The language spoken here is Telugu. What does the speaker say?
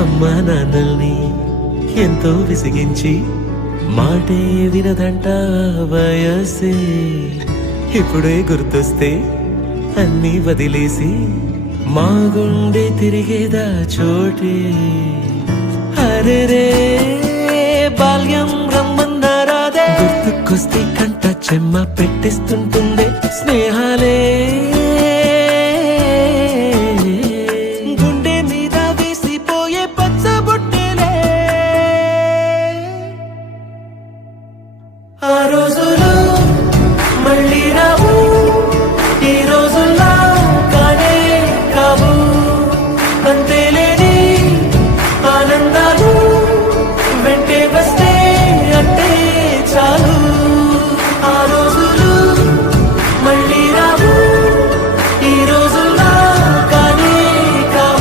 అమ్మా నాన్నల్ని ఎంతో విసిగించి మాటే వినదంట వయసే. ఇప్పుడే గుర్తొస్తే అన్నీ వదిలేసి మా గుండె తిరిగేదా చోటే. అరెరే బాల్యం రమ్మందారాదే, గుర్తుకొస్తే కంట చెమ్మ పెట్టిస్తుంటుందే. స్నేహాలే